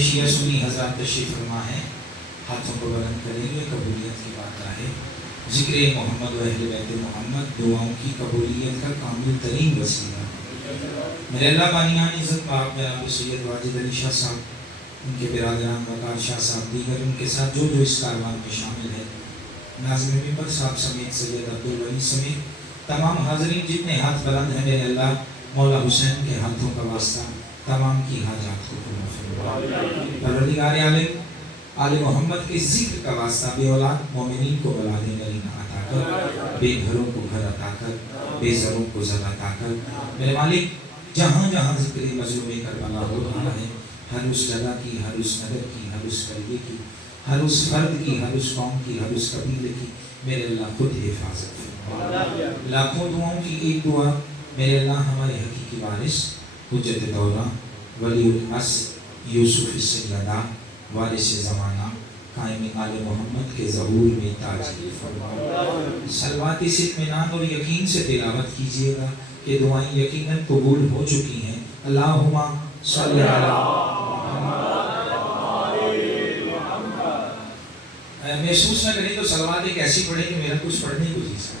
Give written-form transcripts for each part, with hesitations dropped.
شیعہ سنی حضرات تشریف فرما ہے، ہاتھوں کو بلند کریں گے، قبولیت کی بات ہے۔ ذکر محمد و اہل بیت محمد دعاؤں کی قبولیت کا کامل ترین وسیلہ۔ میرے اللہ بانیان عزت پاک جناب سید واجد علی شاہ صاحب، ان کے برادران وقار شاہ صاحب، دیگر ان کے ساتھ جو اس کاروان میں شامل ہے، ناظم منبر صاحب سمیت سید عبدالولی سمیت تمام حاضرین جتنے ہاتھ بلند ہیں، میرے اللہ مولا حسین کے ہاتھوں کا واسطہ تمام کی حاجات کو پورا فرما۔ پروردگار عالم آل محمد کے ذکر کا واسطہ بے اولاد مومنین کو اولاد نرینہ عطا کر، بے گھروں کو گھر عطا کر، بے زروں کو زر عطا کر۔ میرے مالک جہاں جہاں ذکر مظلوم کربلا ہو رہا ہے، ہر اس جگہ کی، ہر اس نگر کی، ہر اس قریے کی، ہر اس فرد کی، ہر اس قوم کی، ہر اس قبیلے کی، میرے اللہ خود حفاظت فرما۔ لاکھوں دعاؤں کی ایک دعا، میرے اللہ ہمارے حقیقی وارث حجت دورہ ولی العصر یوسف السیدہ وارث زمانہ قائم آل محمد کے ظہور میں تاجیل فرما۔ صلوات اس اطمینان اور یقین سے تلاوت کیجیے گا کہ دعائیں یقیناً قبول ہو چکی ہیں۔ اللہم صلی علی محسوس نہ کریں تو صلوات ایک ایسی پڑھیں کہ میرا کچھ پڑھنے کو جی سکے۔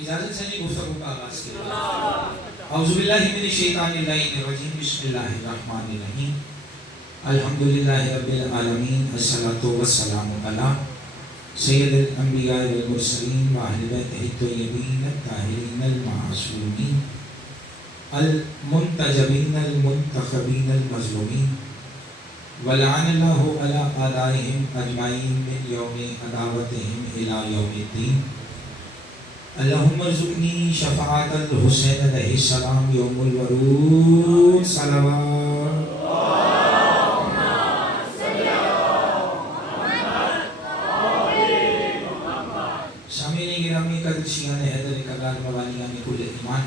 اجازت سے نہیں گفتگو کا آغاز کیا۔ اعوذ باللہ من الشیطان الرجیم، بسم اللہ الرحمن الرحیم، الحمدللہ رب العالمین، الصلاۃ والسلام علی سید الانبیاء والمرسلین واہل بیتہ الطیبین الطاہرین المعصومین المنتجبین المنتخبین المظلومین، ولعن اللہ علی اعدائہم اجمعین من یوم عداوتہم الی یوم الدین۔ اللہم ارزقنی شفاعت الحسین علیہ السلام یوم الورود صلوات۔ سامعین گرامی، قدر شیعان حیدر کرار موالیان کل ایمان،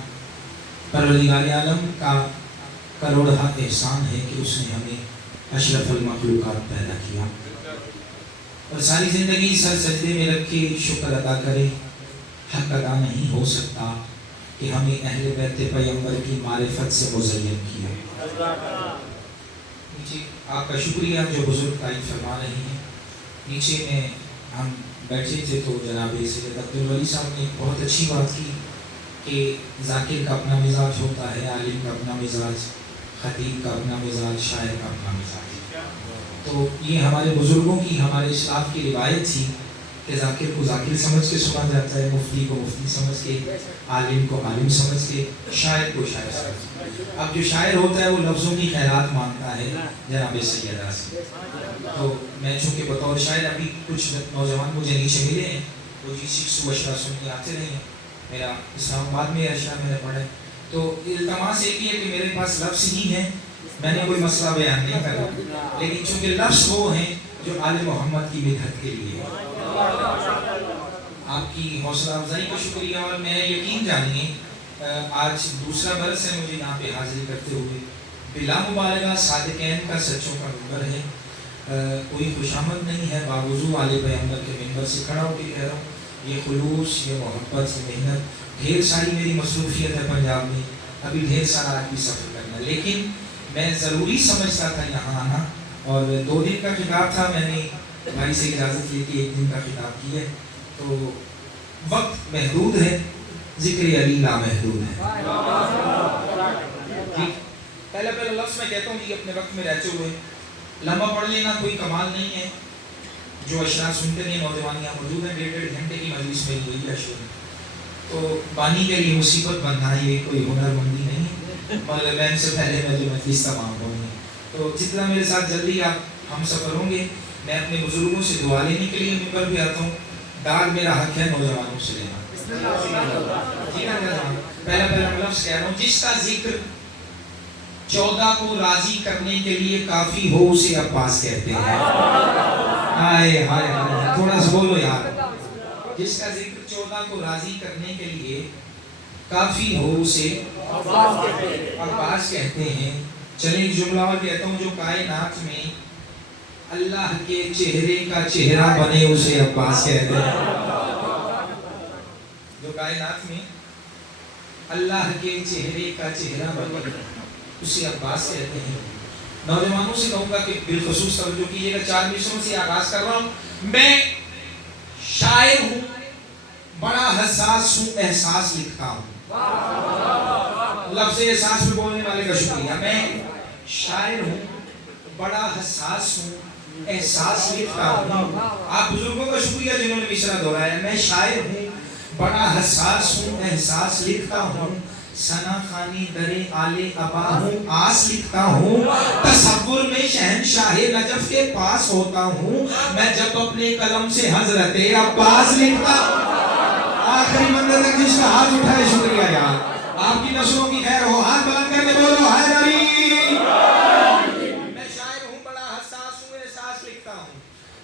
پروردگار عالم کا کروڑہ احسان ہے کہ اس نے ہمیں اشرف المخلوقات پیدا کیا اور ساری زندگی سر سجدے میں رکھ کے شکر ادا کرے۔ حق ادا نہیں ہو سکتا کہ ہمیں اہل بیت پیغمبر کی معرفت سے مزین کیا۔ نیچے آپ کا شکریہ جو بزرگ تعریف فرما رہے ہیں۔ نیچے میں ہم بیٹھے تھے تو جناب سید عبدالولی صاحب نے بہت اچھی بات کی کہ ذاکر کا اپنا مزاج ہوتا ہے، عالم کا اپنا مزاج، خطیب کا اپنا مزاج، شاعر کا اپنا مزاج۔ تو یہ ہمارے بزرگوں کی، ہمارے اسلاف کی روایت تھی کہ ذاکر کو ذاکر سمجھ کے سنا جاتا ہے، مفتی کو مفتی سمجھ کے، عالم کو عالم سمجھ کے، شاعر کو شاعر سمجھ کے۔ اب جو شاعر ہوتا ہے وہ لفظوں کی خیرات مانگتا ہے جناب سیدہ سے۔ تو میں چونکہ بطور شاعر ابھی کچھ نوجوان مجھے نیچے ملے ہیں، وہ جی 6 اشرا سن کے آتے رہے ہیں، میرا اسلام آباد میں اشرا میں نے پڑھا، تو التماس ایک ہی ہے کہ میرے پاس لفظ ہی ہیں، میں نے کوئی مسئلہ بیان نہیں کرا، لیکن چونکہ لفظ وہ ہیں جو آل محمد کی مدحت کے لیے ہے۔ آپ کی حوصلہ افزائی کا شکریہ، اور میں یقین جانیے آج دوسرا برس ہے مجھے یہاں پہ حاضری کرتے ہوئے، بلا مبالغہ صادقین کا سچوں کا منبر ہے، کوئی خوشامد نہیں ہے، باوضو آل پیغمبر کے منبر سے کھڑا ہو کے کہہ رہا ہوں، یہ خلوص، یہ محبت، یہ محنت، ڈھیر ساری میری مصروفیت ہے پنجاب میں، ابھی ڈھیر سارا آج بھی سفر کرنا، لیکن میں ضروری سمجھتا تھا یہاں آنا، اور 2 دن کا خطاب تھا، میں نے بھائی سے اجازت لی کہ 1 دن کا خطاب کی ہے، تو وقت محدود ہے، ذکر علی لامحدود ہے۔ پہلے لفظ میں کہتا ہوں کہ اپنے وقت میں رہتے ہوئے لمبا پڑھ لینا کوئی کمال نہیں ہے، جو اشعار سنتے ہیں نوجوان یہاں موجود ہیں، 1.5 گھنٹے کی مجلس میں ہوئی ہے اشعار، تو بانی کے لیے مصیبت بننا یہ کوئی ہنر مندی نہیں ہے، اور میں ان سے پہلے میں جو مجلس تمام ہوں گے، تو جتنا میرے ساتھ جلدی آپ ہم سفر ہوں گے، میں اپنے بزرگوں سے دعا لینے کے لیے منبر بھی آتا ہوں، داد میرا حق ہے نوجوانوں سے لینا۔ پہلا لفظ کہہ رہا ہوں، جس کا ذکر 14 کو راضی کرنے کے لیے کافی ہو اسے عباس کہتے ہیں۔ ہائے ہائے ہائے، تھوڑا سا بولو یار۔ جس کا ذکر 14 کو راضی کرنے کے لیے کافی ہو اسے عباس کہتے ہیں۔ چلیں ایک جملہ اور کہتا ہوں، جو کائنات میں اللہ کے چہرے کا چہرہ بنے اسے عباس کہتے ہیں۔ جو کائنات میں اللہ کے چہرے کا چہرہ بدل، اسے عباس کہتے ہیں۔ نوجوانوں سے کہوں گا کہ بالخصوص توجہ کیجیے گا، 4 مصروں سے آغاز کر رہا ہوں۔ میں شاعر ہوں، بڑا حساس ہوں، احساس لکھتا ہوں۔ لفظ احساس میں بولنے والے کا شکریہ۔ میں شاعر ہوں، بڑا حساس ہوں، احساس لکھتا ہوں۔ آپ بزرگوں کا شکریہ جنہوں نے مصرع دہرایا۔ میں شاعر ہوں، بڑا حساس ہوں، احساس لکھتا ہوں، ثنا خوانی در آل ابا ہوں، آس لکھتا ہوں، تصور میں شہنشاہ نجف کے پاس ہوتا ہوں، میں جب اپنے قلم سے حضرت عباس لکھتا ہوں۔ آخری منزل تک جس کا ہاتھ اٹھائے شکریہ یار، آپ کی نسلوں کی خیر ہو، ہاتھ بلند کر کے بولو حیدری۔ میں شاعر ہوں، بڑا حساس ہوں، احساس لکھتا ہوں،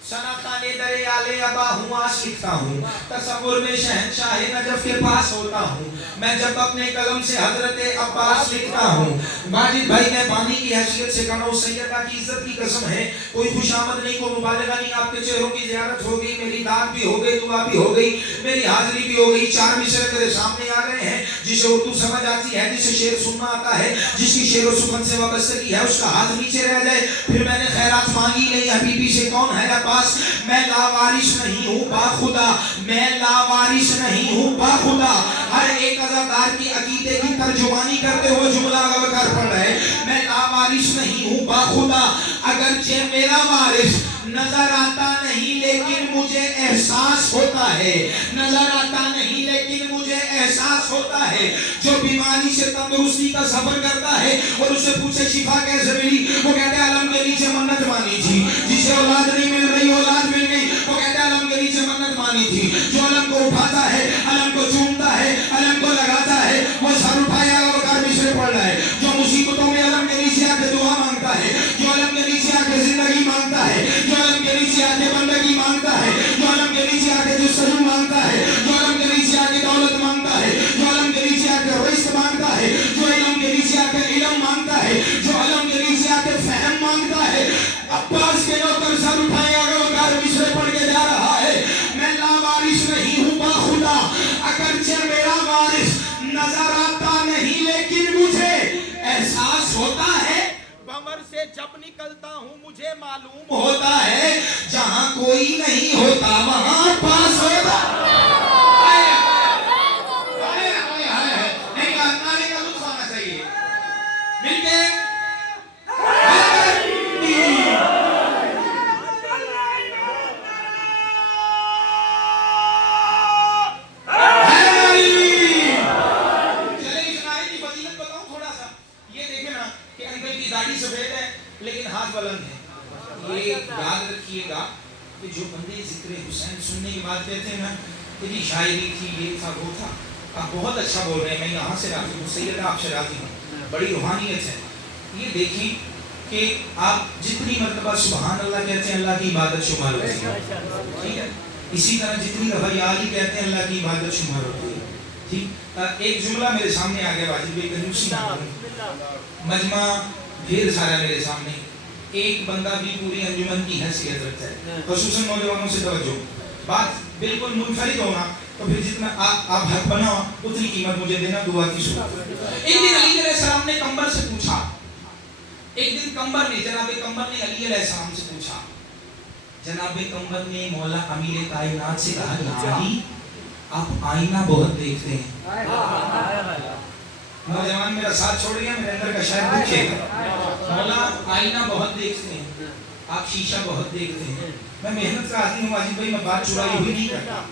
ثنا خوانی در آل ابا ہوں، آس لکھتا ہوں، تصور میں شہنشاہ نجف کے پاس ہوتا ہوں، میں جب اپنے قلم سے حضرت عباس لکھتا ہوں۔ ماجد بھائی میں بانی کی حیثیت سے کہنا ہوں، سیدہ کی عزت کی قسم ہے، کوئی خوش آمد نہیں، کوئی مبالغہ نہیں، آپ کے چہروں کی زیارت ہو گئی، میری داد بھی ہو گئی، دعا بھی ہو گئی، میری حاضری بھی ہو گئی۔ 4 مصرے میرے سامنے آ گئے ہیں، جسے اردو سمجھ آتی ہے، جسے شعر سننا آتا ہے، جس کی شعر و سخن سے وابستگی ہے، اس کا ہاتھ نیچے رہ جائے۔ پھر میں نے خیرات مانگی نہیں، حبیبی سے کون ہے عباس؟ میں لاوارث نہیں ہوں باخدا، میں لاوارث نہیں ہوں باخدا۔ ہر ایک عزادار کی عقیدے کی ترجمانی کرتے ہوئے جملہ غور پڑھ رہے، میں لاوارث نہیں ہوں باخدا، اگرچہ میرا وارث نظر آتا نہیں لیکن مجھے احساس ہوتا ہے، نظر آتا نہیں لیکن مجھے احساس ہوتا ہے۔ جو بیماری سے تندرستی کا سفر کرتا ہے اور اسے پوچھے شفا کیسے ملی، وہ کہتے ہیں علم کے نیچے منت مانی تھی، جسے اولاد نہیں مل رہی اولاد مل گئی، وہ کہتے ہیں علم کے نیچے منت مانی تھی۔ جو علم کو اٹھاتا ہے، علم کو چومتا ہے، علم کو لگاتا ہے، وہ سر اٹھائے وقار مصرے پڑھ رہا ہے۔ جو مصیبتوں میں علم کے نیچے آ کے دعا مانگتا ہے، جو علم کے نیچے آ کے زندگی مانگتا ہے، جو علم کے نیچے آ کے بندگی مانگتا ہے، جو علم کے نیچے آ کے جستجو مانگتا ہے، جو علم کے نیچے آ کے دولت مانگتا ہے، جو علم کے نیچے آ کے رزق مانگتا ہے، جو علم کے نیچے آ کے علم مانگتا ہے، جو علم کے نیچے آ کے فہم مانگتا ہے، عباس کے نوکر سر اٹھائے آگے وقار مصرے پڑھ کے جا رہا ہے۔ میں لاوارث نہیں ہوں باخدا، اگرچہ میرا وارث نظر آتا نہیں لیکن مجھے احساس ہوتا ہے، بمر سے جب نکلتا ہوں مجھے معلوم ہوتا ہے، جہاں کوئی نہیں ہوتا وہاں پاس ہوتا۔ نہیں گانے کا لطف آنا چاہیے، مل کے سفید ہے لیکن ہاتھ بلند ہے۔ یہ یاد رکھیے گا کہ جو بندے ذکر حسین سننے کی بات کہتے ہیں نا، یہ شاعری تھی، یہ تھا، وہ تھا، آپ بہت اچھا بول رہے ہیں، میں یہاں سے راضی ہوں، سیدہ آپ سے راضی ہوں، بڑی روحانیت ہے۔ یہ دیکھیں کہ آپ جتنی مرتبہ سبحان اللہ کہتے ہیں اللہ کی عبادت شمار ہوتی ہے، ٹھیک ہے، اسی طرح جتنی دفعہ یا علی کہتے ہیں اللہ کی عبادت شمار ہوتی ہے، ٹھیک۔ ایک جملہ میرے سامنے آ گیا واجب بھائی، کنجوسی نہ کروں، مجمع ڈھیر سارا میرے سامنے، ایک بندہ بھی پوری انجمن کی حیثیت رکھتا ہے، خصوصاً نوجوانوں سے توجہ، بات بالکل منفرد ہونا، تو پھر جتنا آپ حق بنا اتنی قیمت مجھے دینا، دعا کی صورت۔ ایک دن علی علیہ السلام نے کمبر سے پوچھا، ایک دن کمبر نے، جناب کمبر نے علی علیہ السلام سے پوچھا، جناب کمبر نے مولا امیر کائنات سے کہا کہ علی آپ آئینہ بہت دیکھتے ہیں۔ نوجوان میرا ساتھ چھوڑ گیا، میرے اندر کا شاید دکھے گا، مولا آئینہ بہت دیکھتے ہیں، آپ شیشہ بہت دیکھتے ہیں۔ میں محنت کا آدمی ہوں واجد بھائی، میں بات چرائی ہوئی نہیں کرتا،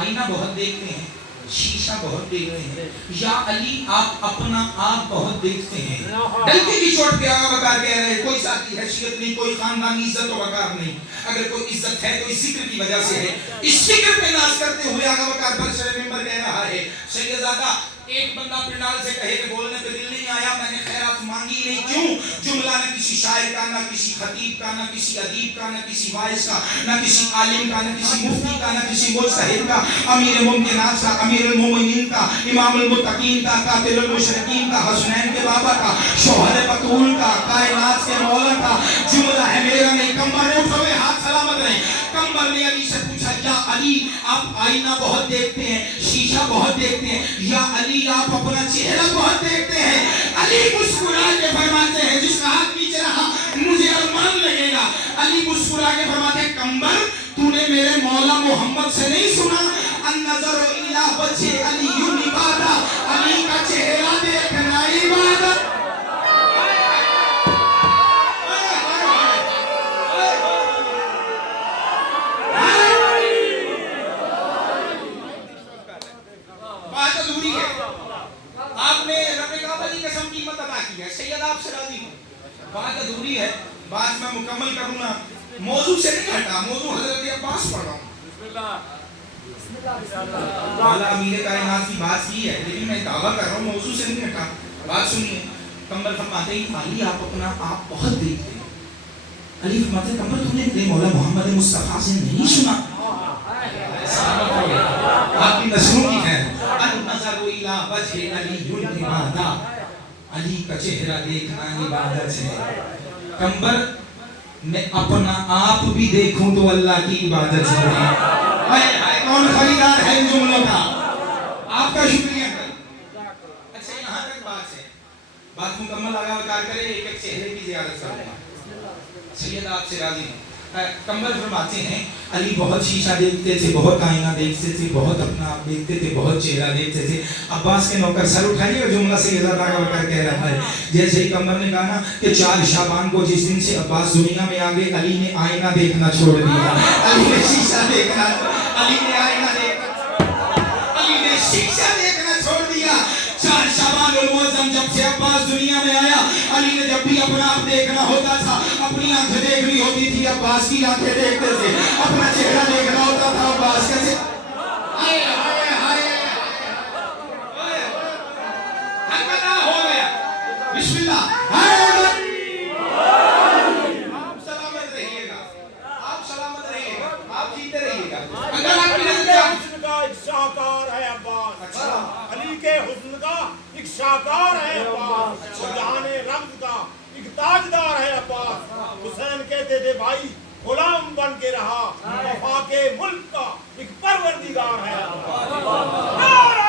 آئینہ بہت دیکھتے ہیں، شیشہ بہت دیکھتے ہیں، یا علی آپ اپنا آپ بہت دیکھتے ہیں۔ ڈلکے کی چوٹ پہ آگا وقار کہہ رہے، کوئی ذاتی حیثیت نہیں، کوئی خاندانی عزت و وقار نہیں، اگر کوئی عزت ہے تو اس ذکر کی وجہ سے ہے۔ اس ذکر پہ ناز کرتے ہوئے آگا وقار برسر ممبر کہہ رہا ہے، سیدزادہ ایک بندہ پنڈال سے کہے کہ بولنے پہ دل نہیں آیا، میں نے خیرات مانگی نہیں، کیوں؟ جملہ نہ کسی شاعر کا، نہ کسی خطیب کا، نہ کسی ادیب کا، نہ کسی واعظ کا، نہ کسی عالم کا، نہ کسی مفتی کا، نہ کسی مجتہد کا، امیر ممکنات کا، امیر المومنین کا، امام المتقین کا، قاتل المشرکین کا، حسنین کے بابا کا، شوہر بطول کا، کائنات کے مولا کا، جملہ ہے میرا نہیں۔ کمبر نے اٹھوے ہاتھ سلامت رہے، کمبر نے علی سے پوچھا یا علی آپ آئینہ بہت دیکھتے ہیں، شیشہ بہت دیکھتے ہیں، یا علی آپ اپنا چہرہ بہت دیکھتے ہیں. علی مسکرا کے فرماتے ہیں، جس کا ہاتھ نیچے رہا مجھے ارمان لگے گا. علی مسکرا کے فرماتے ہیں کمبر تو نے میرے مولا محمد سے نہیں سنا النظر الی وجہ علی عبادت، علی کا چہرہ دیکھنا عبادت. بات ادھوری ہے. آپ نے رب کعبہ کی قسم قیمت ادا کی ہے، سید آپ سے راضی ہوں. بات ادھوری ہے، بات میں مکمل کروں گا. موضوع سے نہیں ہٹا، موضوع حضرت عباس پڑھ رہا ہوں. مولا امیر کائنات کی بات کی ہے، لیکن میں دعویٰ کر رہا ہوں موضوع سے نہیں ہٹا. بات سنیے. کمبر فرماتے ہیں علی آپ اپنا آپ بہت دیکھتے ہیں. علی فرماتے ہیں کمبر تو نے اپنے مولا محمد مصطفیٰ سے نہیں سنا. آپ کی نسلوں کی ہے النظر الی وجہ علی عبادت، علی کا چہرہ دیکھنا عبادت ہے. کمبر میں اپنا آپ بھی دیکھوں تو اللہ کی عبادت ہے. کون خریدار ہے ان جملوں کا؟ آپ کا شکریہ. اچھا یہاں تک بات ہے، بات مکمل آگاہ کار کرے. ایک ایک چہرے کی زیارت کروں گا. سید آپ سے راضی ہوں. کمبر فرماتے ہیں علی بہت شیشہ دیکھتے تھے، بہت آئینہ دیکھتے تھے، بہت اپنا آپ دیکھتے تھے، بہت چہرہ دیکھتے تھے. عباس کے نوکر سر اٹھائیے گا جملہ سے یہ آگاہ کر کہہ رہا ہے. جیسے ہی کمبر نے کہا نا کہ 4 شعبان کو جس دن سے عباس دنیا میں آگے، علی نے آئینہ دیکھنا چھوڑ دیا، علی نے شیشہ دیکھنا، علی نے آئینہ دیکھنا، علی نے شیشہ دیکھنا چھوڑ دیا. 4 شعبان المعظم جب سے عباس دنیا میں آیا، علی نے جب بھی اپنا آپ دیکھنا ہوتا تھا، اپنی آنکھیں دیکھنی ہوتی تھی عباس کی آنکھیں دیکھتے تھے، اپنا چہرہ دیکھنا ہوتا تھا عباس کا چہرہ. ہو گیا. بسم اللہ. آپ سلامت رہیے گا، آپ سلامت رہیے گا، آپ جیتے رہیے گا. اگر آپ کی نظر کا ایک شاہکار ہے عباس، علی کے حسن کا ایک شاہکار ہے عباس، جہان رمز کا ایک تاجدار ہے عباس. حسین کہتے تھے بھائی غلام بن کے رہا، وفا کے ملک کا ایک پروردگار ہے عباس. نعرہ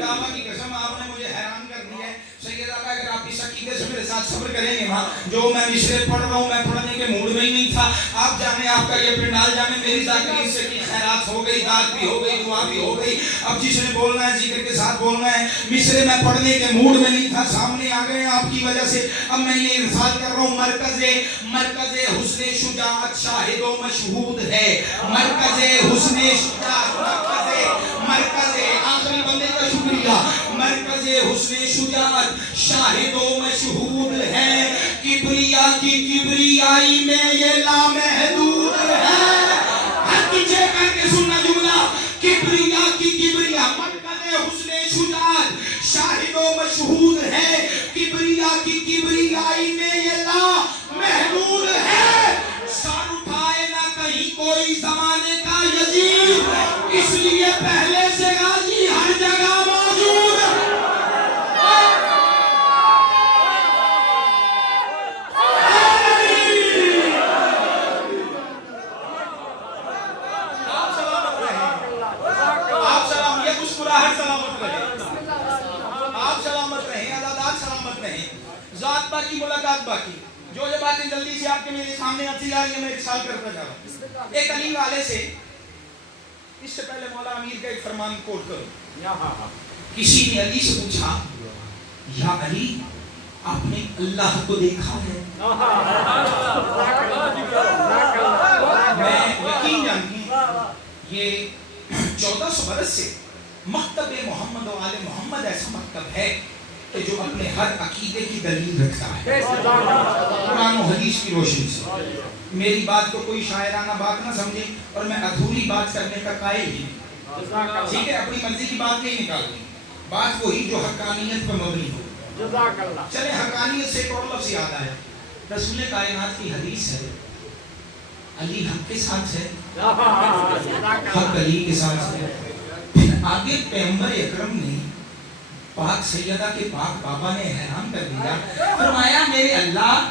کعبہ کی قسم آپ نے مجھے حیران کر دی ہے. سید آقا اگر آپ اس عقیدے سے میرے ساتھ صبر کریں گے وہاں جو میں مصرے پڑھ رہا ہوں، میں پڑھنے کے موڈ میں ہی نہیں تھا. آپ جانے آپ کا یہ پنڈال جانے میری ذاکری سے کی خیرات ہو گئی، داد بھی ہو گئی، دعا بھی ہو گئی. اب جس نے بولنا ہے ذکر کے ساتھ بولنا ہے. مصرے میں پڑھنے کے موڈ میں نہیں تھا، سامنے آ گئے آپ کی وجہ سے. اب میں یہ ارشاد کر رہا ہوں مرکز حسن شجاعت شاہد و مشہود ہے. مرکز حسن شجاعت، مرکز آخری بندے کا شکریہ. مرکز حسن شجاعت شاہد و مشہود ہے، کبریا کی کبریائی میں یہ لامحدود ہے. ہر پیچھے کر کے سننا جملہ، کبریا کی کبریا، مرکز حسن شجاعت شاہد و مشہود ہے، کبریا کی کبریائی میں یہ لامحدود ہے. سر اٹھائے نہ کہیں کوئی زمانے کا یزید، اس لیے پہلے سے غازی ہر جگہ موجود. آپ سلام، یہ مسکراہٹ سلامت رہے، آپ سلامت رہیں، عزادات سلامت رہیں. ذات باقی ملاقات باقی. جو باتیں جلدی سے آپ کے میرے سامنے آتی جا رہی ہیں میں ارسال کرتا جا رہا ہوں. ایک علی والے سے اس سے پہلے مولا امیر کا ایک فرمان کوٹ کرو. کسی نے علی سے پوچھا یا علی آپ نے اللہ کو دیکھا ہے؟ میں یقین جانتی ہوں یہ 1400 برس سے مکتب محمد و آل محمد ایسا مکتب ہے کہ جو اپنے ہر عقیدے کی دلیل رکھتا ہے قرآن و حدیث کی روشنی سے. میری بات کو کوئی شاعرانہ بات نہ سمجھے اور میں ادھوری بات کرنے کا قائل ہی نہیں. ٹھیک ہے، اپنی مرضی کی بات نہیں نکالنی، بات وہی جو حقانیت پر مبنی ہو. چلے حقانیت سے ایک اور لفظ یاد آیا. رسول کائنات کی حدیث ہے علی حق کے ساتھ ہے، حق علی کے ساتھ ہے. پھر آگے پیغمبر اکرم نے پاک سیدہ کے پاک بابا نے حیران کر دیا، فرمایا میرے اللہ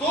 2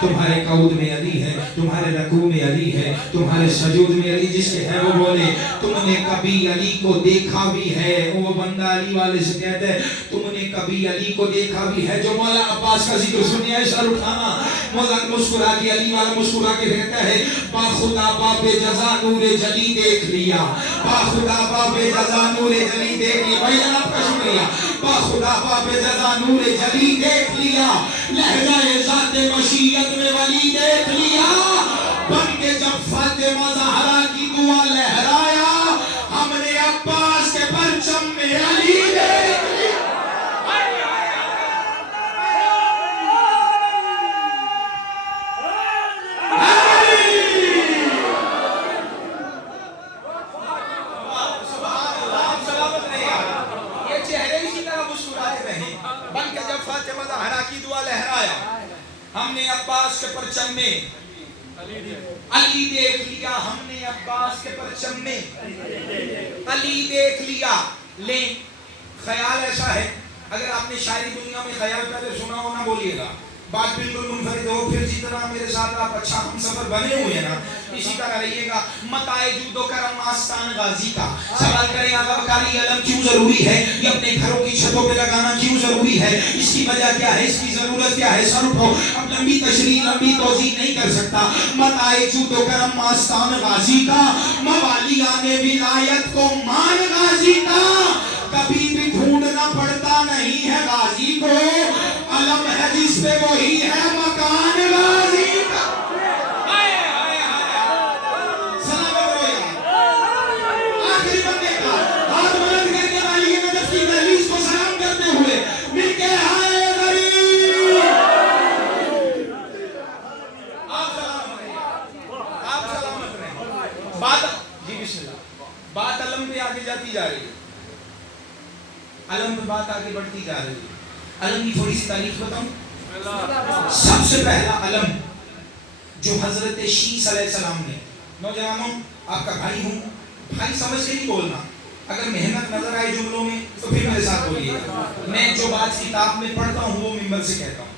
تمہارے قعود میں علی ہے، تمہارے رکوع میں علی ہے، تمہارے سجود میں علی، جس کے ہے وہ بولے تم نے کبھی علی کو دیکھا بھی ہے؟ وہ بندہ علی والے سے کہتا ہے تم نے کبھی علی کو دیکھا بھی ہے؟ جو مولا عباس کا ذکر سنیا ہے سر اٹھانا، مولا مسکرا کے علی والا مسکرا کے کہتا ہے با خدا باب جزا نور جلی دیکھ لیا، با خدا باب جزا نور جلی دیکھ لیا، بھائی آپ کا شکریہ، با خدا باب جزا نور جلی دیکھ لیا، لہجہ ذات مشیت میں ولی دیکھ لیا، بن کے جب فاطمہ زہرا کی دعا لہرایا ہم نے عباس کے پرچم میں علی دیکھ لیا۔ بن کے جب فاطمہ زہرا کی دعا لہرایا ہم نے عباس کے پرچم میں علی دیکھ لیا، ہم نے عباس کے پرچم میں علی دیکھ لیا۔ لیں خیال ایسا ہے، اگر آپ نے شاعری دنیا میں خیال پہلے سنا ہو نہ بولیے گا، بات بالکل منفرد ہو، پھر جتنا میرے ساتھ آپ اچھا ہم سفر بنے ہوئے ہیں نا اسی طرح رہیے گا۔ متائے جود و کرم آستان غازی کا، سوال کریں آقا بکاری علم کیوں ضروری ہے، یہ اپنے گھروں کی چھتوں پہ لگانا کیوں ضروری ہے، اس کی وجہ کیا ہے، اس کی ضرورت کیا ہے، سر اٹھو، اب لمبی تشریح لمبی توضیح نہیں کر سکتا۔ متائے جود و کرم آستان غازی کا، موالیان ولایت کو مان غازی کا، کبھی بھی ڈھونڈنا پڑتا نہیں ہے غازی کو، علم ہے جس پہ وہی ہے مکان غازی کا۔ سلام آخری بندے کا ہاتھ بلند کر کے والی نجف کی دہلیز کو سلام کرتے ہوئے مل کے ہائے غریب، آپ سلامت رہیں، آپ سلامت رہیں۔ بات جی بسم اللہ، بات علم پہ آگے جاتی جا رہی ہے، علم پہ بات آگے بڑھتی جا رہی ہے۔ علم کی تھوڑی سی تاریخ بتاؤں۔ سب سے پہلا علم جو حضرت شیس علیہ السلام نے، نوجوانوں آپ کا بھائی ہوں، بھائی سمجھ کے نہیں بولنا، اگر محنت نظر آئے جملوں میں تو پھر میرے ساتھ بولیے گا، میں جو بات کتاب میں پڑھتا ہوں وہ منبر سے کہتا ہوں،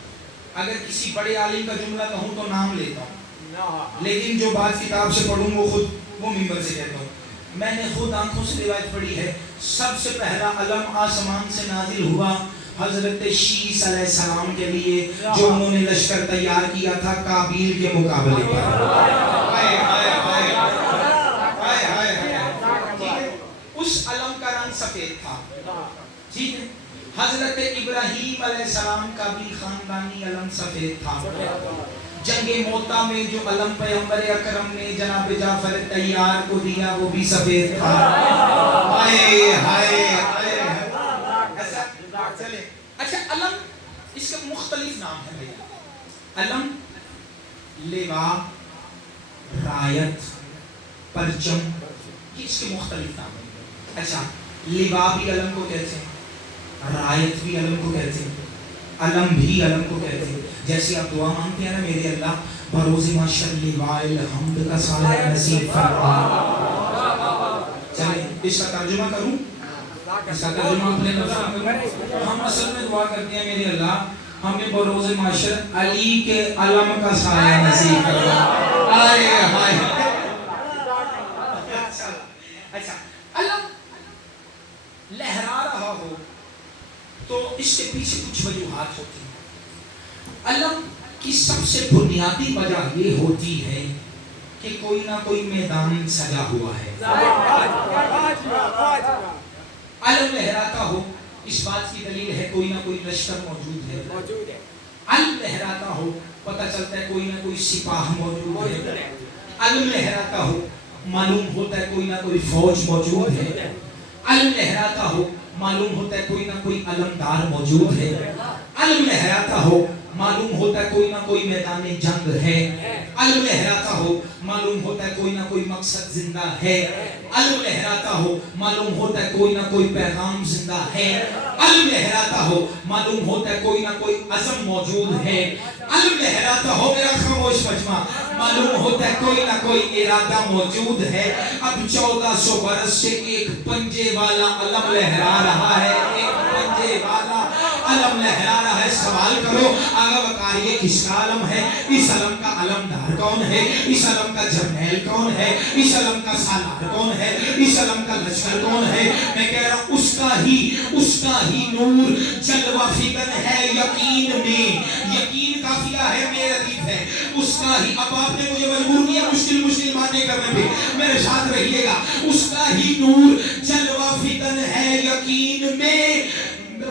اگر کسی بڑے عالم کا جملہ کہوں تو نام لیتا ہوں، لیکن جو بات کتاب سے پڑھوں وہ خود وہ منبر سے کہتا ہوں۔ میں نے خود آنکھوں سے روایت پڑھی ہے، سب سے پہلا علم آسمان سے نازل ہوا حضرت شیس علیہ السلام کے لیے، جو انہوں نے لشکر تیار کیا تھا قابیل کے مقابلے پر۔ ہائے ہائے ہائے ہائے ہائے ہائے، اس علم کا رنگ سفید تھا، ٹھیک ہے۔ حضرت ابراہیم علیہ السلام کا بھی خاندانی علم سفید تھا۔ جنگ موتا میں جو علم پیغمبر اکرم نے جناب جعفر تیار کو دیا وہ بھی سفید تھا۔ ہائے ہائے ہائے، چلے اچھا، علم اس کے مختلف نام ہیں بھیا، علم لواء، رایت، پرچم، یہ اس کے مختلف نام ہیں۔ اچھا، لواء بھی علم کو کہتے ہیں، رایت بھی علم کو کہتے ہیں، علم بھی علم کو کہتے ہیں۔ جیسے آپ دعا مانگتے ہیں نا میرے اللہ بروز محشر لواء الحمد کا سایہ نصیب فرما، چلیں اس کا ترجمہ کروں، اس کا ترجمہ اپنے لفظوں میں کروں۔ ہم اصل میں دعا کرتے ہیں میرے اللہ ہمیں بروز محشر علی کے علم کا سایہ نصیب فرما۔ آئے ہائے، اچھا علم لہرا رہا ہو تو اس کے پیچھے کچھ وجوہات ہوتی ہیں۔ علم کی سب سے بنیادی وجہ یہ ہوتی ہے کہ کوئی نہ کوئی میدان سجا ہوا ہے۔ علم لہراتا ہو اس بات کی دلیل ہے کوئی نہ کوئی لشکر موجود ہے، علم لہراتا ہو پتہ چلتا ہے کوئی نہ کوئی سپاہ موجود ہے، علم لہراتا ہو معلوم ہوتا ہے کوئی نہ کوئی فوج موجود ہے، علم لہراتا ہو معلوم ہوتا ہے کوئی نہ کوئی علمدار موجود ہے، علم لہراتا ہو معلوم ہوتا ہے کوئی نہ کوئی میدان جنگ ہے، علم لہراتا ہو معلوم ہوتا ہے کوئی نہ کوئی مقصد زندہ ہے، علم لہراتا ہو معلوم ہوتا ہے کوئی نہ کوئی پیغام زندہ ہے، علم لہراتا ہو معلوم ہوتا ہے کوئی نہ کوئی عزم موجود ہے، علم لہراتا ہو میرا خاموش مجمع معلوم ہوتا ہے کوئی نہ کوئی ارادہ موجود ہے۔ اب 1400 برس سے ایک پنجے والا علم لہرا رہا ہے، ایک پنجے والا علم لہرا رہا ہے. سوال کرو آگا بکار یہ کس کا علم ہے؟ اس علم کا علمدار کون ہے؟ اس علم کا جرنیل کون ہے؟ اس علم کا سالار کون ہے؟ اس علم کا لشکر کون ہے؟ میں کہہ رہا ہوں اس کا ہی نور جلوہ فکن ہے یقین میں. یقین کافیہ ہے، میرے ردیف ہے. اس کا ہی، اب آپ نے مجھے مجبور کیا مشکل باتیں کرنے پہ، میرے ساتھ رہیے گا. اس کا ہی نور جلوہ فکن ہے یقین میں.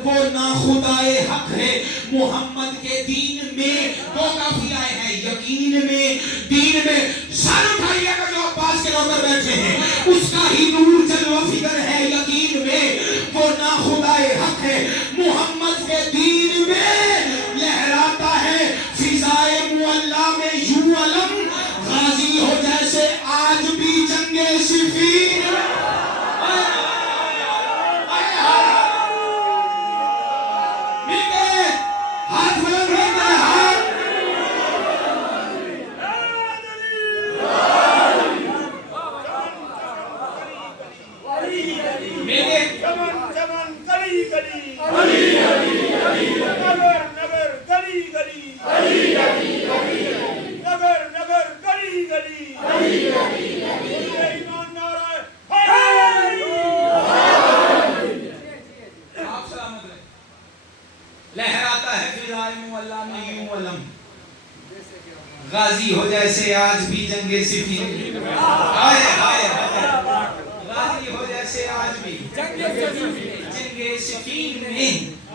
وہ ناخدائے حق ہے محمد کے دین میں. دو کافیہ ہیں، یقین میں، دین میں. سر اٹھائیے گا جو عباس کے نوکر بیٹھے ہیں. اس کا ہی نور جلوہ فکن ہے یقین میں. وہ ناخدائے حق ہے محمد کے دین میں. لہراتا ہے فضائے معلا میں یوں علم، غازی ہو جیسے آج بھی جنگ صفین. غازی ہو جیسے آج بھی جنگ صفین. غازی ہو جیسے آج بھی جنگ صفین میں.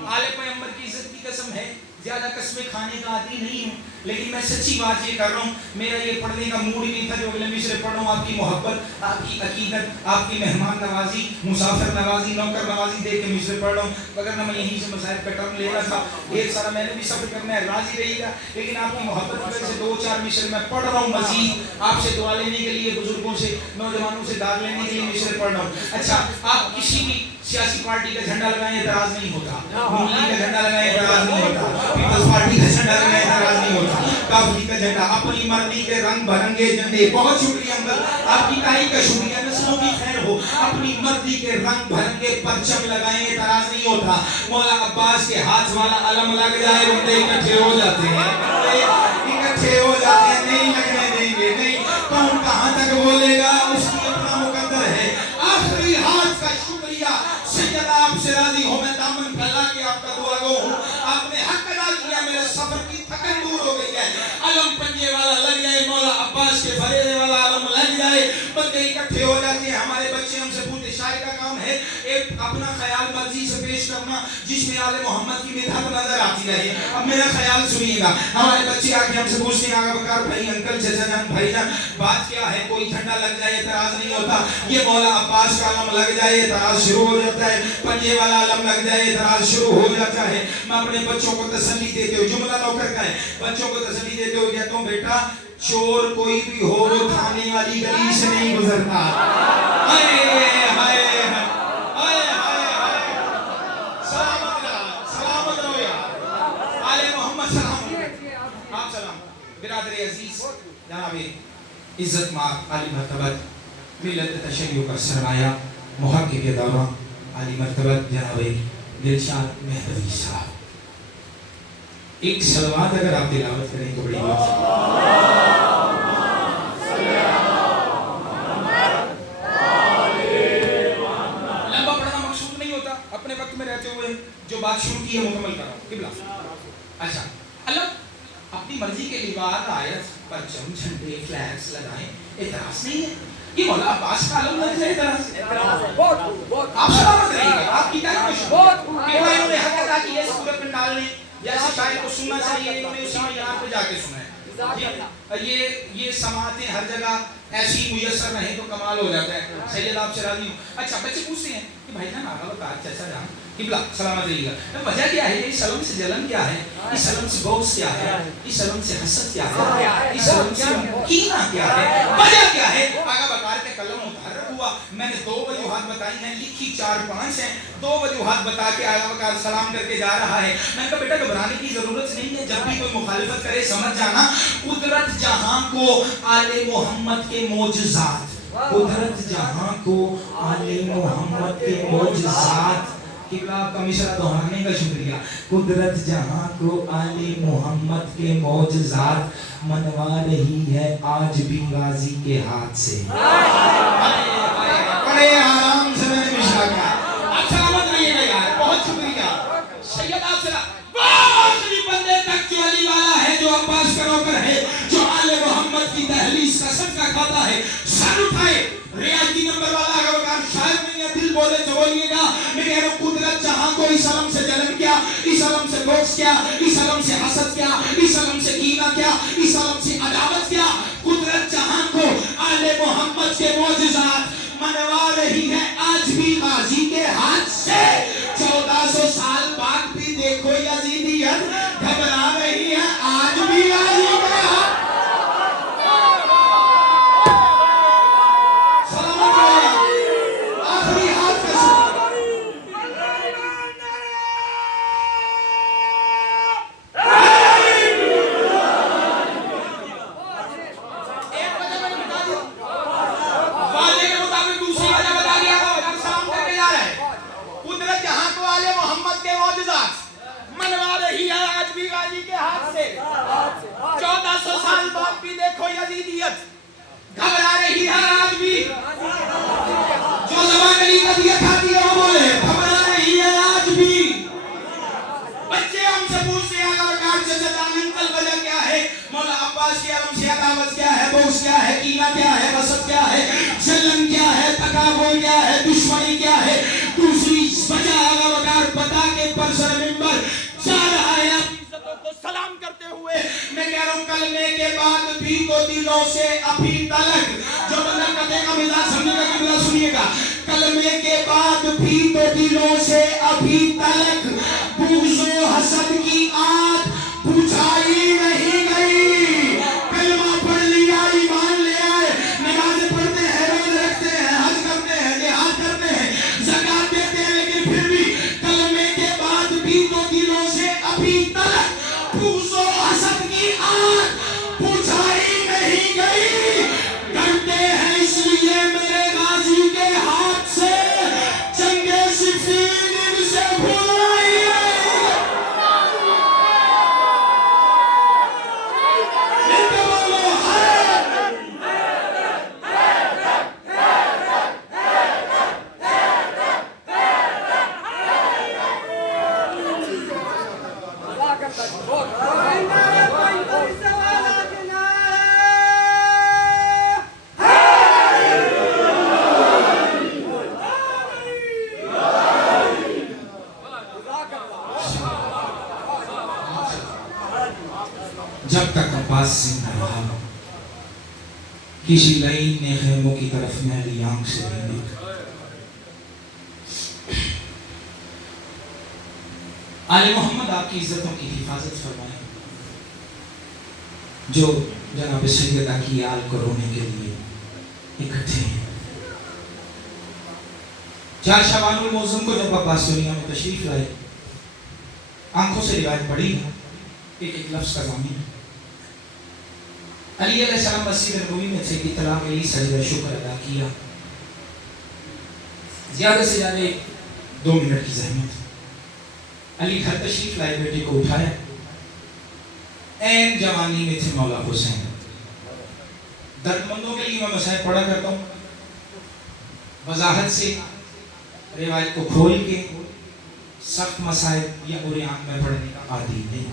آل پیغمبر کی عزت کی قسم ہے زیادہ قسمیں کھانے کا عادی نہیں ہوں، لیکن میں سچی بات یہ کر رہا ہوں. میرا یہ پڑھنے کا موڈ ہی نہیں تھا جو اگلے مصرے پڑھ رہا ہوں. آپ کی محبت، آپ کی عقیدت، آپ کی مہمان نوازی، مسافر نوازی، نوکر نوازی دیکھ کے مصرے پڑھ رہا ہوں. وگرنہ میں یہیں سے مصائب کا ٹرم لے رہا تھا. ایک سارا میں نے بھی سفر کرنا ہے، راضی رہی گا. لیکن آپ کی محبت کی وجہ سے 2-4 مصرے میں پڑھ رہا ہوں. مزید آپ سے دعا لینے کے لیے، بزرگوں سے، نوجوانوں سے داد لینے کے لیے مصرے پڑھ رہا ہوں. اچھا، آپ کسی بھی سیاسی پارٹی کا جھنڈا لگائیں اعتراض نہیں ہوتا. ملی کا جھنڈا لگائیں اعتراض نہیں ہوتا. پیپلز پارٹی کا جھنڈا لگائیں اعتراض نہیں ہوتا. کافی کا جھنڈا، اپنی مرضی کے رنگ بھرنگے جھنڈے. بہت شکریہ انکل، آپ کی تائید کا شکریہ. نسلوں کی خیر ہو. اپنی مرضی کے رنگ بھرنگے پرچم لگائیں اعتراض نہیں ہوتا. مولا عباس کے ہاتھ والا علم لگ جائے بندے اکٹھے ہو جاتے ہیں. اکٹھے ہو جاتے ہیں. نہیں لگنے دیں گے. نہیں، کون کہاں تک بولے گا اس کی اپنا مقدر ہے. آخری ہاتھ کا شکریہ سید آپ سے راضی ہو. میں دامن پھیلا کے آپ کا دعا گو ہوں. آپ نے حق ادا کیا. میرے سفر کی تھکن دور ہو گئی ہے. علم پنجے والا لگ جائے، مولا عباس کے فریضے والا علم لگ جائے، بندے اکٹھے ہو جاتے ہیں. ہمارے بچے ہم سے پوچھتے، شاعر کا کام ہے ایک اپنا خیال مرضی سے پیش کرنا جس میں آل محمد کی مدحت نظر آتی رہے. اب میرا خیال سنیے گا. ہمارے بچے آ کے ہم سے پوچھتے ہیں، آقا بکار بھائی، انکل، چچا جان، بھائی جان، بات کیا ہے؟ کوئی جھنڈا لگ جائے اعتراض نہیں ہوتا. یہ مولا عباس کا علم لگ جائے اعتراض شروع ہو جاتا ہے. پنجے والا علم لگ جائے اعتراض شروع ہو جاتا ہے. میں اپنے بچوں کو تسلی دیتے ہو، جملہ نوکر کا ہے، بچوں کو تسلی دیتے ہو کہتا ہوں، بیٹا چور کوئی بھی ہو وہ تھانے والی گلی سے نہیں گزرتا. سلامت رہو یار. آل محمد سلام. آپ سلام. برادر عزیز، جناب عزت مآب عالی مرتبت ملت تشیع کا سرمایہ محقق دورہ عالی مرتبت جناب دلشاد مہدوی صاحب، ایک صلوات اگر آپ تلاوت کریں تو بڑی بات ہے. لمبا پڑھنا مقصود نہیں ہوتا، اپنے وقت میں رہتے ہوئے جو بات شروع کی ہے مکمل کرو. قبلہ. اچھا، اللہ اپنی مرضی کے لباس، آیت، پرچم، جھنڈے، فلیگز لگائیں، اعتراض نہیں ہے. یہ مولا عباس کا علم لگ جائے اعتراض. آپ سلامت رہیے گا. آپ کی تعریف انہوں نے حق ادا کی ہے اس پورے پنڈال نے. جیسے شاعر کو سننا چاہیے انہوں نے اسی معیار پہ جا کے سنا ہے. یہ سماعتیں ہر جگہ ایسی میسر رہیں تو کمال ہو جاتا ہے. سید آپ سے راضی ہوں. اچھا، بچے پوچھتے ہیں کہ بھائی جان آقا وقار چچا جان قبلہ سلامت رہیے گا، وجہ کیا ہے؟ اس علم سے جلن کیا ہے؟ اس علم سے بغض کیا ہے؟ اس علم سے حسد کیا ہے؟ اس علم سے کینہ کیا ہے؟ وجہ کیا ہے؟ آقا وقار کے قلم متحرک ہوا. میں نے 2 وجوہات بتائی ہیں، لکھی 4-5 ہیں. 2 وجوہات بتا کے آقا وقار سلام کر کے جا رہا ہے. میں نے کہا بیٹا گھبرانے کی ضرورت نہیں ہے. جب بھی کوئی مخالفت کرے سمجھ جانا قدرت جہاں کو آل محمد کے معجزات، قدرت جہاں کو آل محمد کے معجزات قبلہ آپ کا مصرع دہرانے کا شکریہ. قدرت جہاں کو آل محمد کے معجزات منوا رہی ہے آج بھی غازی کے ہاتھ سے. بڑے آرام سے میں نے مشرع کیا. آپ سلامت رہیے گا یار, بہت شکریہ. سید آپ سلام. آخری بندے تک جو علی والا ہے, جو عباس کا نوکر ہے, جو آل محمد کی دہلیز کا صدقہ کھاتا ہے, سر اٹھائے. ریاضی نمبر والا اگر وقار شاید نہیں ہے, دل بولے تو بولیے گا. میں کہہ رہا ہوں قدرت جہاں کو اس علم سے جلن کیا, اس علم سے بغض کیا, اس علم سے حسد کیا, اس علم سے کینہ کیا, اس علم سے عداوت کیا. قدرت جہاں کو آل محمد کے معجزات منوا رہی ہے آج بھی غازی کے ہاتھ سے. 1400 سال بعد بھی دیکھو یزیدیت گھبرا رہی ہے آج بھی غازی کے ہاتھ. سلامت رہیے. آخری ہاتھ کا واضح کے مطابق دوسری وجہ بتا دیا تھا, ہم سلام کر کے جا رہے ہیں. قدرت جہاں کو آل محمد کے معجزات منوا رہی ہے آج بھی غازی کے ہاتھ سے. 1400 سال بعد بھی دیکھو یزیدیت گھبرا رہی ہے آج بھی. جو زبان علی کا دیا کھاتی ہے وہ بولے گھبرا رہی ہے آج بھی. بچے ہم سے پوچھتے ہیں اگر کار سے زدان انکل وجہ کیا ہے, مولا عباس کی علم سے عداوت کیا ہے, بغض کیا ہے, کینہ کیا ہے, حسد کیا ہے, جلن کیا ہے, تکابر کیا ہے, دشمنی کیا ہے. دوسری وجہ اگر وقار بتا کے پر سر منبر جا رہا ہے اپنی عزتوں کو سلام کرتے ہوئے. میں کہہ رہا ہوں کلمے کے بعد بھی تو دلوں سے ابھی تلک, جو بندہ کہتے کا مزاج سمجھے گا قبلہ سنیے گا, کلمے کے بعد بھی تو دلوں سے ابھی تلک بغض و حسد کی آگ بجھائی نہیں گئی. کلمہ پڑھ لیا, ایمان لے آئے, نمازیں پڑھتے ہیں, روزے رکھتے ہیں, حج کرتے ہیں, جہاد کرتے ہیں, زکات دیتے ہیں, لیکن پھر بھی کلمے کے بعد بھی تو دلوں سے ابھی تک بغض و حسد کی آگ بجھائی نہیں گئی. ڈرتے ہیں اس لیے میرے غازی کے ہاتھ سے, جنگ صفین ان سے بھلائی نہیں. ان کو بولو جب تک عباس زندہ رہا کسی لائن نے خیموں کی طرف میری آنکھ سے نہیں دیکھا. آل محمد آپ کی عزتوں کی حفاظت فرمائے, جو جناب سیدہ کی آل کو رونے کے لیے اکٹھے ہیں. 4 شعبان المعظم کو جب عباس دنیا میں تشریف لائے, آنکھوں سے روایت پڑھی, ایک ایک لفظ کا ضامن. علی علیہ السلام مسجد نبوی میں سے اطلاع ملی, سجدہ شکر ادا کیا. زیادہ سے زیادہ 2 منٹ کی زحمت. علی گھر تشریف لائے, بیٹے کو اٹھایا. این جوانی میں تھے مولا حسین. درد مندوں کے لیے میں مسائل پڑھا کرتا ہوں, وضاحت سے روایت کو کھول کے سخت مسائل یا برے آنکھ میں پڑھنے کا عادی نہیں,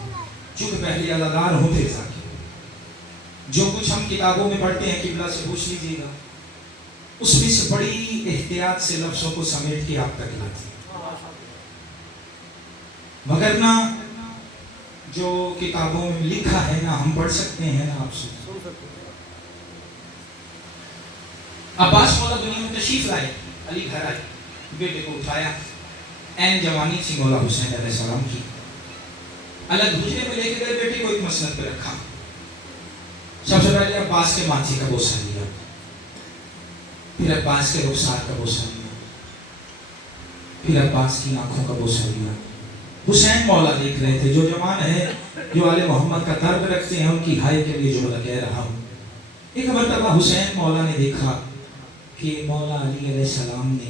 چونکہ پہلے ازادار ہوتے ذاکر. جو کچھ ہم کتابوں میں پڑھتے ہیں قبلہ سے پوچھ لیجیے گا, اس میں سے بڑی احتیاط سے لفظوں کو سمیٹ کے آپ تک لاتے ہیں. مگر نہ جو کتابوں میں لکھا ہے نہ ہم پڑھ سکتے ہیں نہ آپ سن سکتے ہیں. عباس مولا دنیا میں تشریف لائے, علی گھر آئے, بیٹے کو اٹھایا. این جوانی تھی مولا حسین علیہ السلام کی. الگ حجرے میں لے کے گئے, بیٹے کو ایک مسند پہ رکھا. سب سے پہلے عباس کے ماتھے کا بوسہ لیا, پھر عباس کے رخسار کا بوسہ لیا, پھر عباس کی آنکھوں کا بوسہ لیا. حسین مولا دیکھ رہے تھے, جو جوان ہے, جو آل محمد کا درد رکھتے ہیں, ان کی ہائے کے لیے جملہ کہہ رہا ہوں. ایک مرتبہ حسین مولا نے دیکھا کہ مولا علی علیہ السلام نے